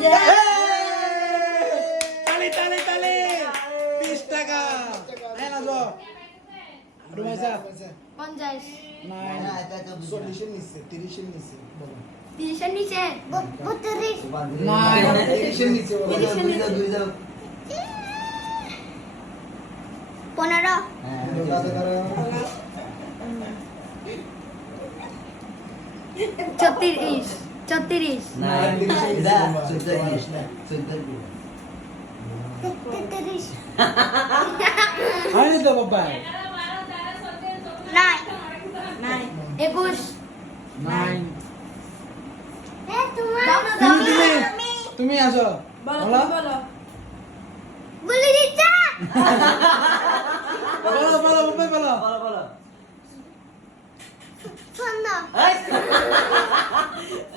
yes. hey. পনেরো hey! ছত্রিশ <n 'a>, Chotiris. Chotiris. Chotiris. Chotiris. Chotiris. Chotiris. Chotiris. Chotiris. Chotiris. Chotiris. Chotiris. Chotiris. Chotiris. Chotiris. Chotiris. Chotiris. Chotiris. Egus. Nine. Nine. Eh, tu mana? Tu mana? Tu mana? Boleh dicak. Bala, bala, bala, bala, bala, bala. Tuan dah.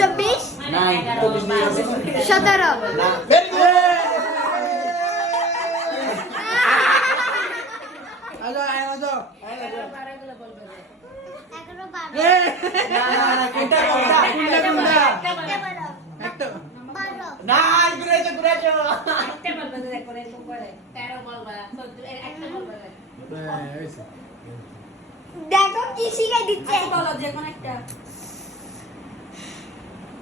চব্বিশ সতেরো দেখো কি শিখে দিচ্ছে বলো যে কোনো একটা